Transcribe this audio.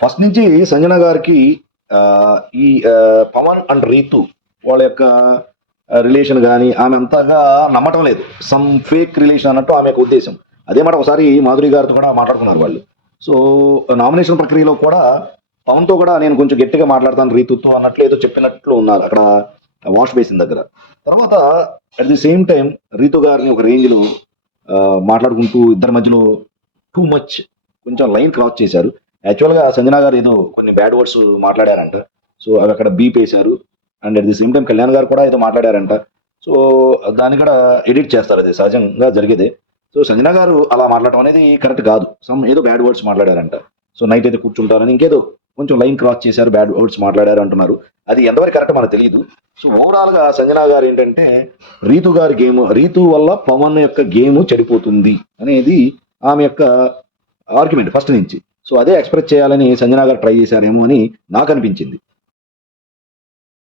First నుంచి సంజన గారికి ఆ, ఈ పవన్ అండ్ రీతు వాళ్ళ యొక్క రిలేషన్ కానీ ఆమె అంతగా నమ్మటం లేదు. సమ్ ఫేక్ రిలేషన్ అన్నట్టు ఆమె యొక్క ఉద్దేశం. అదే మాట ఒకసారి మాధురి గారితో కూడా మాట్లాడుకున్నారు వాళ్ళు. సో నామినేషన్ ప్రక్రియలో కూడా పవన్తో కూడా నేను కొంచెం గట్టిగా మాట్లాడతాను రీతుతో అన్నట్లు ఏదో చెప్పినట్లు ఉన్నారు అక్కడ వాష్ బేసిన్ దగ్గర. తర్వాత at the same time Ritu గారిని ఒక రేంజ్లో మాట్లాడుకుంటూ ఇద్దరి మధ్యలో టూ మచ్ కొంచెం లైన్ క్రాస్ చేశారు. యాక్చువల్గా సంజన గారు ఏదో కొన్ని బ్యాడ్ వర్డ్స్ మాట్లాడారంట. సో అవి అక్కడ బీప్ వేశారు. And at the same time Kalyan గారు కూడా ఏదో మాట్లాడారంట. సో దాన్ని కూడా ఎడిట్ చేస్తారు, అది సహజంగా జరిగేదే. సో సంజన గారు అలా మాట్లాడటం అనేది కరెక్ట్ కాదు. సమ్ ఏదో బ్యాడ్ వర్డ్స్ మాట్లాడారంట. సో నైట్ అయితే కూర్చుంటారని ఇంకేదో కొంచెం లైన్ క్రాస్ చేశారు, బ్యాడ్ వర్డ్స్ మాట్లాడారు అంటున్నారు. అది ఎంతవరకు కరెక్ట్ మనకు తెలియదు. సో ఓవరాల్ గా సంజన గారు ఏంటంటే రీతు గారి గేమ్, రీతు వల్ల పవన్ యొక్క గేమ్ చెడిపోతుంది అనేది ఆమె యొక్క ఆర్గ్యుమెంట్ ఫస్ట్ నుంచి. సో అదే ఎక్స్ప్రెస్ చేయాలని సంజన గారు ట్రై చేశారేమో అని నాకు అనిపించింది.